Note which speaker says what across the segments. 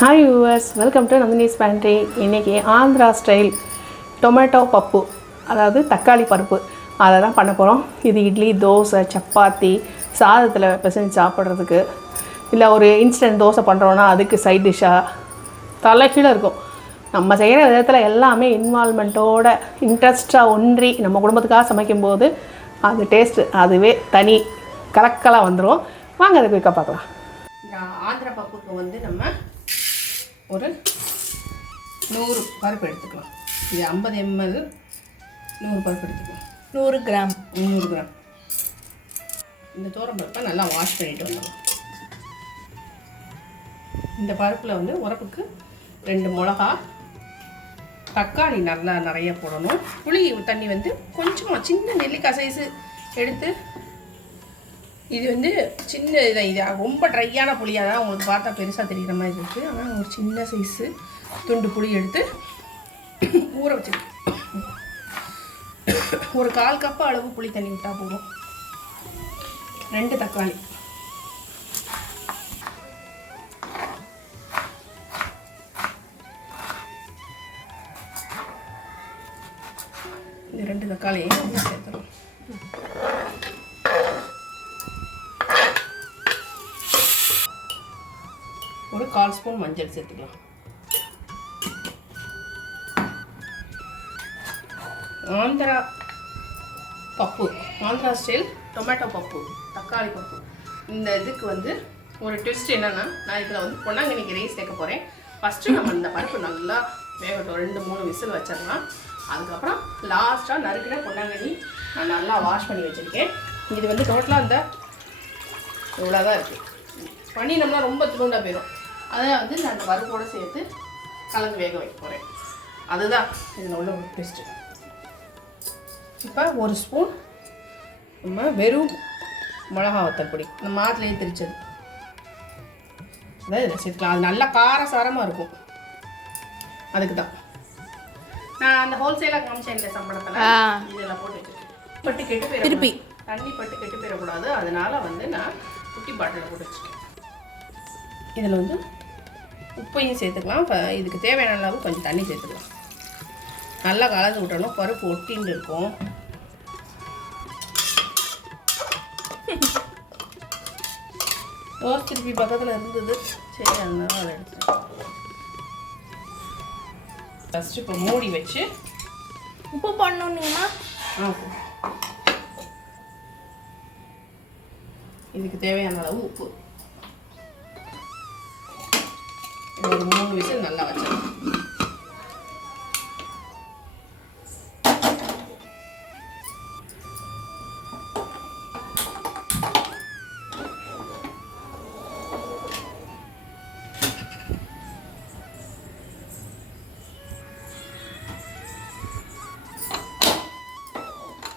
Speaker 1: Hi yours welcome to Nandini's pantry இன்றைக்கி Andhra style tomato பப்பு அதாவது தக்காளி பருப்பு. அதை தான் பண்ண போகிறோம் இது இட்லி தோசை சப்பாத்தி சாதத்தில் பிசைஞ்சு சாப்பிட்றதுக்கு. இல்லை ஒரு இன்ஸ்டன்ட் தோசை பண்ணுறோன்னா அதுக்கு சைட் டிஷ்ஷாக தலைகீழ இருக்கும். நம்ம செய்கிற விதத்தில் எல்லாமே இன்வால்மெண்ட்டோட இன்ட்ரெஸ்ட்டாக ஒன்றி நம்ம குடும்பத்துக்காக சமைக்கும்போது அது டேஸ்ட்டு அதுவே தனி கலக்கலாக வந்துடும் வாங்க அதை குயிக்காக பார்க்கலாம்.
Speaker 2: ஆந்திர பப்புக்கு வந்து நம்ம ஒரு நூறு பருப்பு எடுத்துக்கலாம். இது ஐம்பது எம்எல் நூறு பருப்பு எடுத்துக்கலாம்.
Speaker 3: நூறு கிராம்.
Speaker 2: நூறு கிராம். இந்த தோரம் பருப்பை நல்லா வாஷ் பண்ணிட்டு வந்துடலாம். இந்த பருப்பில் வந்து உரப்புக்கு ரெண்டு மிளகா தக்காளி நல்லா நிறைய போடணும். புளி தண்ணி வந்து கொஞ்சமாக சின்ன நெல்லிக்காய் சைஸு எடுத்து இது வந்து சின்ன இதை இது ரொம்ப ட்ரையான புளியாக தான் உங்களுக்கு பார்த்தா பெருசாக தெரிகிற மாதிரி இருக்குது ஆனால் ஒரு சின்ன சைஸு துண்டு புளி எடுத்து ஊற வச்சுருக்கேன். ஒரு கால் கப்பு அளவு புளி தண்ணி விட்டால் போதும். ரெண்டு தக்காளி. இந்த ரெண்டு தக்காளியையும் சேர்த்துறோம் கால் ஸ்பூன் மஞ்சள் சேர்த்துக்கலாம். ஆந்திரா பப்பு ஆந்திரா ஸ்டைல் டொமேட்டோ பப்பு தக்காளி பப்பு. இந்த இதுக்கு வந்து ஒரு ட்விஸ்ட் என்னென்னா நான் இதில் வந்து பொன்னாங்கண்ணி ரைஸ் சேர்க்க போகிறேன் ஃபஸ்ட்டு நம்ம இந்த பருப்பு நல்லா வேகட்டும். ரெண்டு மூணு விசில் வச்சிடலாம். அதுக்கப்புறம் லாஸ்ட்டாக நறுக்கின பொன்னாங்கண்ணி நான் நல்லா வாஷ் பண்ணி வச்சுருக்கேன். இது வந்து டோட்டலாக இந்த இவ்வளோ தான் இருக்குது பண்ணினோம்னா ரொம்ப துருண்டா போயிடும் அதை வந்து நான் அந்த பருப்போடு சேர்த்து கலந்து வேக வைக்க போகிறேன் அதுதான் இதில் உள்ள ஒரு ட்விஸ்ட்டு இப்போ ஒரு ஸ்பூன் நம்ம வெறும் மிளகா வத்தல் பொடி நம்ம மாத்துலேயே திரிச்சது. அதாவது இதில் சேர்த்துக்கலாம். அது நல்லா காரசாரமாக இருக்கும். அதுக்கு தான் நான் அந்த ஹோல்சேலாக காமிச்சேன் இந்த சம்பளத்தில்.
Speaker 3: ஆ.
Speaker 2: இதில் போட்டு பட்டு கெட்டு
Speaker 3: திருப்பி.
Speaker 2: தண்ணி பட்டு கெட்டு போயிடக்கூடாது அதனால வந்து நான் குட்டி பாட்டிலில் போட்டு வச்சுருக்கேன். இதில் வந்து உப்பையும் சேர்த்துக்கலாம். இப்போ இதுக்கு தேவையான அளவு கொஞ்சம் தண்ணி சேர்த்துக்கலாம். நல்லா கலந்து விட்டணும் பருப்பு ஒட்டின்னு இருக்கும். தோசை திருப்பி பக்கத்தில் இருந்தது. சரி அதனால அதை எடுத்துட்டேன் ஃபஸ்ட்டு இப்போ மூடி வச்சு
Speaker 3: உப்பு பண்ணணுங்கம்மா
Speaker 2: ஆ. இதுக்கு தேவையான அளவு உப்பு. ஒரு மூணு விசில். நல்லா வச்சிடலாம்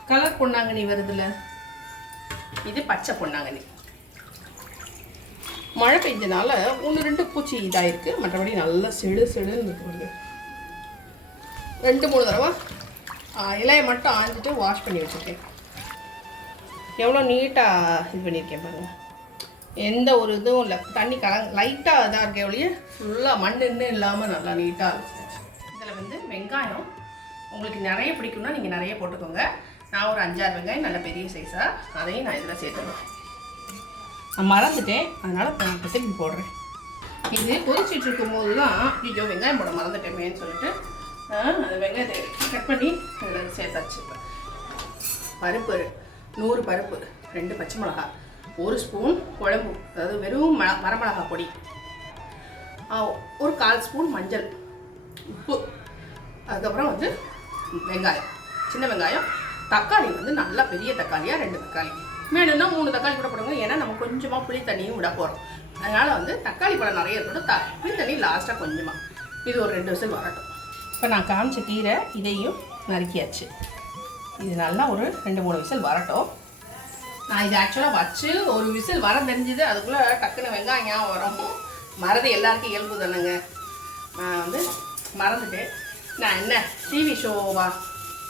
Speaker 2: கலர் பொன்னாங்கண்ணி வருதுல்ல இது பச்சை பொன்னாங்கண்ணி. மழை பெஞ்சனால ஒன்று ரெண்டு பூச்சி இதாயிருக்கு. மற்றபடி நல்லா செடு செடுன்னு இருக்குது ரெண்டு மூணு தடவை இலையை மட்டும் ஆஞ்சிட்டு வாஷ் பண்ணி வச்சுருக்கேன். எவ்வளோ நீட்டாக இது பண்ணியிருக்கேன் பாருங்கள் எந்த ஒரு இதுவும் இல்லை. தண்ணி கலங் லைட்டாக இதாக இருக்கே ஒழிய ஃபுல்லாக மண்ணுன்னு இல்லாமல் நல்லா நீட்டாக இருக்கும் இதில் வந்து வெங்காயம். உங்களுக்கு நிறைய பிடிக்கும்னா நீங்கள் நிறைய போட்டுக்கோங்க. நான் ஒரு அஞ்சாறு வெங்காயம் நல்ல பெரிய சைஸாக அதையும் நான் இதில் சேர்த்துடுவேன் நான் மறந்துட்டேன். அதனால் இப்போ நான் இப்போ திருப்பி போடுறேன். இது கொதிச்சிட்டு இருக்கும்போது தான் ஐயோ வெங்காயம் போட மறந்துட்டேமேன்னு சொல்லிட்டு அந்த வெங்காயத்தை கட் பண்ணி இதில் சேர்த்தாச்சு பருப்பு நூறு பருப்பு ரெண்டு பச்சை மிளகா ஒரு ஸ்பூன் குழம்பு அதாவது வெறும் ம வரமிளகா பொடி ஒரு கால் ஸ்பூன் மஞ்சள் உப்பு அதுக்கப்புறம் வந்து வெங்காயம் சின்ன வெங்காயம் தக்காளி வந்து நல்லா பெரிய தக்காளியாக ரெண்டு தக்காளி. வேணும்னா மூணு தக்காளி கூட போடுங்க. ஏன்னா நம்ம கொஞ்சமாக புளி தண்ணியும் விட போகிறோம் அதனால் வந்து தக்காளி பழம் நிறைய இருக்கட்டும் த புளி தண்ணி லாஸ்ட்டாக கொஞ்சமாக இது ஒரு ரெண்டு விசில் வரட்டும். இப்போ நான் காமிச்ச கீரை இதையும் நறுக்கியாச்சு. இது நல்லா ஒரு ரெண்டு மூணு விசில் வரட்டும். நான் இது ஆக்சுவலாக வச்சு ஒரு விசில் வர தெரிஞ்சுது. அதுக்குள்ளே டக்குன்னு வெங்காயம் வரமும் மறந்து எல்லாருக்கும் இயல்பு தானேங்க. நான் வந்து மறந்துட்டேன். நான் என்ன டிவி ஷோவா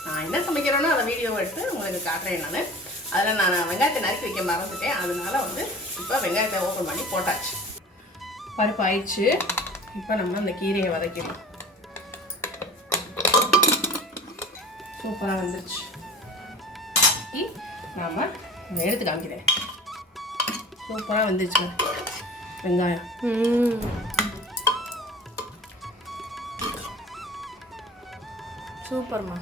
Speaker 2: நான் என்ன சமைக்கிறேனோ அதை வீடியோவை எடுத்து உங்களுக்கு காட்டுறேன் நான். அதில் நான் வெங்காயத்தை நறுக்கி வைக்க மறந்துட்டேன். அதனால வந்து இப்போ வெங்காயத்தை ஓப்பன் பண்ணி போட்டாச்சு. பருப்பு ஆயிடுச்சு. இப்போ நம்ம அந்த கீரையை வதக்கிடலாம். சூப்பராக வந்துருச்சு. நாம் இதை எடுத்து காமிக்கிறேன். சூப்பராக வந்துருச்சு வெங்காயம்.
Speaker 3: சூப்பர்மா.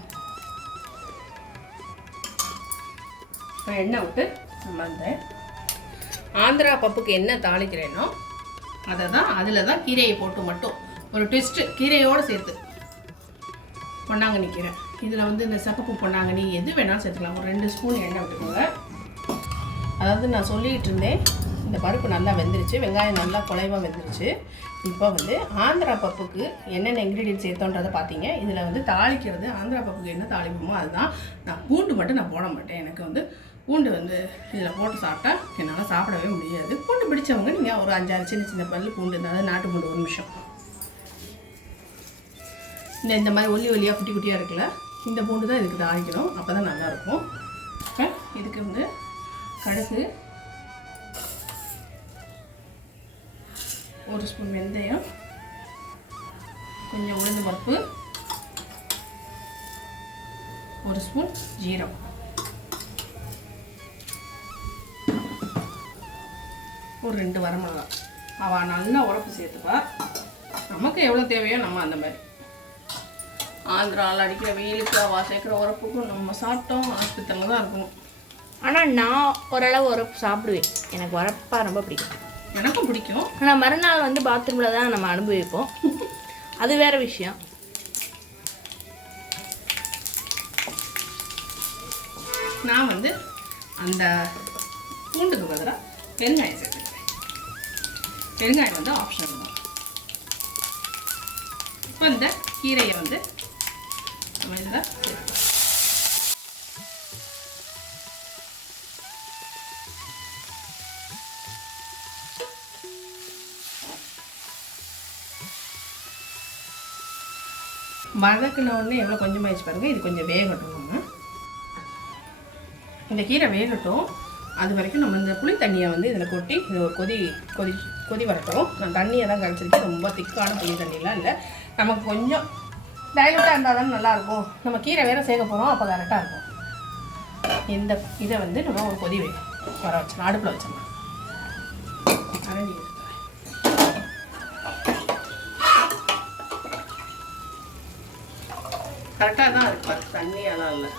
Speaker 2: எண்ணெய் விட்டு நம்ம அந்த ஆந்திரா பப்புக்கு என்ன தாளிக்கிறேனோ அதை தான் அதில் தான் கீரையை போட்டு மட்டும். ஒரு ட்விஸ்ட்டு கீரையோடு சேர்த்து பொன்னாங்கண்ணி கீரை இதில் வந்து இந்த சப்பப்பு பொன்னாங்கண்ணி எது வேணாலும் சேர்த்துக்கலாம். ஒரு ரெண்டு ஸ்பூன் எண்ணெய் விட்டுக்கோங்க. அதாவது நான் சொல்லிகிட்டு இருந்தேன் இந்த பருப்பு நல்லா வெந்துருச்சு வெங்காயம் நல்லா குலைவாக வெந்துருச்சு. இப்போ வந்து ஆந்திரா பப்புக்கு என்னென்ன இன்க்ரீடியன்ட் சேர்த்தோன்றதை பார்த்தீங்க இதில் வந்து தாளிக்கிறது ஆந்திரா பப்புக்கு என்ன தாளிப்போமோ அதுதான். நான் பூண்டு மட்டும் நான் போட மாட்டேன். எனக்கு வந்து பூண்டு வந்து இதில் போட்டு சாப்பிட்டா என்னால் சாப்பிடவே முடியாது. பூண்டு பிடிச்சவங்க நீங்கள் ஒரு அஞ்சாறு சின்ன சின்ன பல்லு பூண்டு இருந்தாலும் நாட்டு பூண்டு ஒரு நிமிஷம். இந்த இந்த மாதிரி ஒல்லி ஒல்லியாக குட்டி குட்டியாக இருக்குல்ல இந்த பூண்டு தான் இதுக்கு தாளிக்கணும். அப்போ தான் நல்லாயிருக்கும். ஓகே இதுக்கு வந்து கடுகு ஒரு ஸ்பூன் வெந்தயம் கொஞ்சம் உளுந்து பருப்பு ஒரு ஸ்பூன் ஜீரம். ஒரு ரெண்டு வரமிளகா. அவள் நல்லா உரப்பு சேர்த்துப்பா. நமக்கு எவ்வளோ தேவையோ நம்ம அந்த மாதிரி. ஆந்திராவில் அடிக்கிற வெயிலுக்கு அவள் சேர்க்குற உரப்புக்கும் நம்ம சாப்பிட்டோம். ஆஸ்பத்திரியில் தான் இருக்கணும்.
Speaker 3: ஆனால் நான் ஓரளவு உரப்பு சாப்பிடுவேன். எனக்கு உரப்பாக ரொம்ப பிடிக்கும்.
Speaker 2: எனக்கும் பிடிக்கும்.
Speaker 3: ஆனால் மறுநாள் வந்து பாத்ரூமில் தான் நம்ம அனுபவிப்போம். அது வேற விஷயம்.
Speaker 2: நான் வந்து அந்த பூண்டுக்கு பதிலாக பெருங்காயம் சேர்த்துக்கிறேன். பெருங்காயம் வந்து ஆப்ஷனல் தான் இப்போ இந்த கீரையை வந்து நம்ம இதில் சேர்த்துக்கலாம் வதக்கின உடனே எவ்வளோ கொஞ்சமாகிடுச்சு பாருங்க. இது கொஞ்சம் வேகட்டும் இந்த கீரை வேகட்டும். அது வரைக்கும் நம்ம இந்த புளி தண்ணியை வந்து இதில் கொட்டி இது ஒரு கொதி கொதி கொதி வரட்டும். நான் தண்ணியை தான் கழிச்சிருக்கேன் ரொம்ப திக்கான புளி தண்ணியெலாம் இல்லை. நமக்கு கொஞ்சம் டைலூட்டாக இருந்தால் தானே நல்லாயிருக்கும். நம்ம கீரை வேறு சேர்க்க போகிறோம் அப்போ கரெக்டாக இருக்கும். இந்த இதை வந்து நம்ம ஒரு கொதி வைக்கணும் வர வச்சிடலாம். அடுப்பில் வச்சிடலாம். கரெக்டாக தான் இருப்பார் தண்ணியெல்லாம் இல்லை.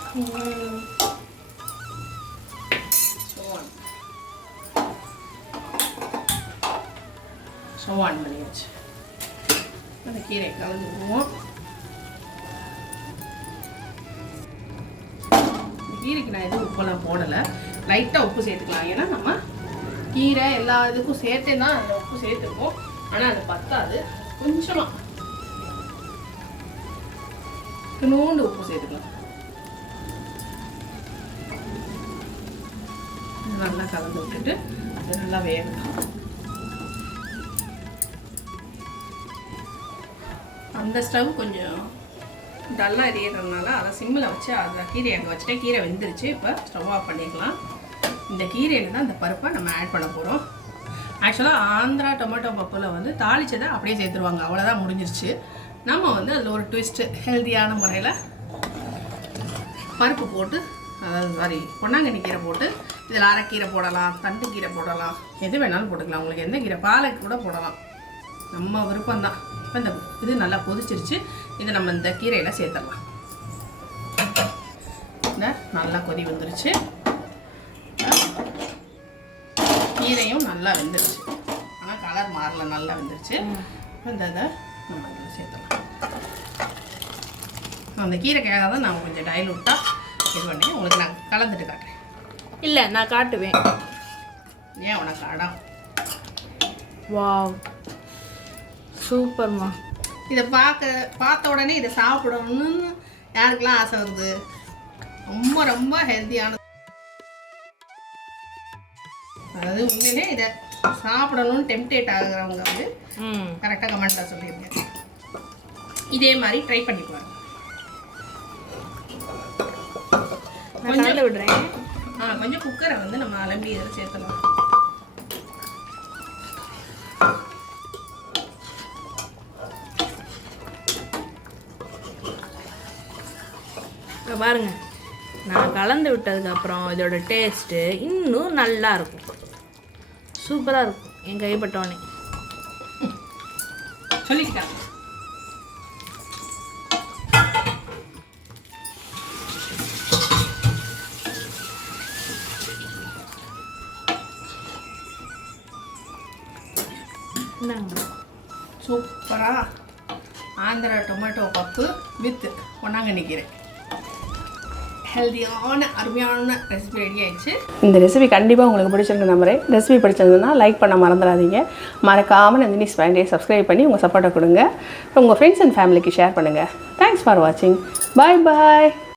Speaker 2: ஸ்டவ் ஆன் பண்ணியாச்சு அந்த கீரையை கலந்துக்குவோம். கீரைக்கு நான் எதுவும் உப்பெல்லாம் போடலை. லைட்டாக உப்பு சேர்த்துக்கலாம். ஏன்னா நம்ம கீரை எல்லா இதுக்கும் சேர்த்தே தான் அந்த உப்பு சேர்த்துருப்போம் ஆனால் அது பத்தாது. கொஞ்சமாக நூண்டு உப்பு சேர்த்துக்கலாம். நல்லா கலந்து விட்டுட்டு அது நல்லா வேகணும் அந்த ஸ்டவ் கொஞ்சம் டல்லாக எரியறதுனால அதை சிம்மில் வச்சு அதை கீரை அங்கே வச்சுட்டு கீரை வெந்துருச்சு. இப்போ ஸ்டவ் ஆஃப் பண்ணிக்கலாம். இந்த கீரையில் தான் இந்த பருப்பை நம்ம ஆட் பண்ண போகிறோம் ஆக்சுவலாக ஆந்திரா டொமேட்டோ பப்பில் வந்து தாளிச்சதை அப்படியே சேர்த்துருவாங்க. அவ்வளோதான் முடிஞ்சிருச்சு. நம்ம வந்து அதில் ஒரு ட்விஸ்ட்டு ஹெல்த்தியான முறையில் பருப்பு போட்டு அதாவது சாரி பொன்னாங்கண்ணி கீரை போட்டு இதில் அரைக்கீரை போடலாம் தண்டு கீரை போடலாம். எது வேணாலும் போட்டுக்கலாம். உங்களுக்கு எந்த கீரை? பாலை கூட போடலாம். நம்ம விருப்பம்தான். இப்போ இந்த இது நல்லா கொதிச்சிருச்சு. இதை நம்ம இந்த கீரையில் சேர்த்துடலாம். இந்த நல்லா கொதி வந்துருச்சு. கீரையும் நல்லா வெந்துருச்சு. ஆனால் கலர் மாறல நல்லா வெந்துருச்சு. இந்த இதை நம்ம இதில் சேர்த்துடலாம். அந்த கீரைக்காக தான் நான் கொஞ்சம் டைலூட்டாக இது பண்ணி உங்களுக்கு நான் கலந்துட்டு காட்டுறேன்.
Speaker 3: இல்லை நான் காட்டுவேன்.
Speaker 2: ஏன் உனக்கு அடம்?
Speaker 3: வாவ். சூப்பர்மா.
Speaker 2: இதை பார்க்க பார்த்த உடனே இதை சாப்பிடணும்னு யாருக்கெல்லாம் ஆசை வருது? ரொம்ப ரொம்ப ஹெல்த்தியானது அதாவது உண்மையிலே இதை சாப்பிடணும்னு டெம்டேட் ஆகுறவங்க வந்து கரெக்டாக கமெண்ட்டில் சொல்லியிருக்கேன் இதே மாதிரி ட்ரை பண்ணி பாருங்க.
Speaker 3: கலந்து விடுறேன்.
Speaker 2: ஆ கொஞ்சம் குக்கரை வந்து நம்ம அலம்பி இதில் சேர்த்தலாம்
Speaker 3: பாருங்க. நான் கலந்து விட்டதுக்கப்புறம் இதோட டேஸ்ட்டு இன்னும் நல்லா இருக்கும். சூப்பராக இருக்கும். என் கைப்பட்டோன்னே
Speaker 4: சொல்லிக்கிட்டாங்க சூப்பராக ஆந்திரா டொமேட்டோ பப்பு வித்து ஒன்றாங்க நிற்கிறேன் ஹெல்தியான அருமையான ரெசிபி ரெடி ஆயிடுச்சு.
Speaker 2: இந்த ரெசிபி கண்டிப்பாக உங்களுக்கு பிடிச்சிருக்கு நம்புறேன். ரெசிபி பிடிச்சிருந்ததுன்னா லைக் பண்ண மறந்துடாதீங்க. மறக்காமல் நந்தினி ஸ்பேண்டே சப்ஸ்கிரைப் பண்ணி உங்கள் சப்போர்ட்டை கொடுங்க. உங்கள் ஃப்ரெண்ட்ஸ் அண்ட் ஃபேமிலிக்கு ஷேர் பண்ணுங்கள் தேங்க்ஸ் ஃபார் வாட்சிங் பாய் பாய்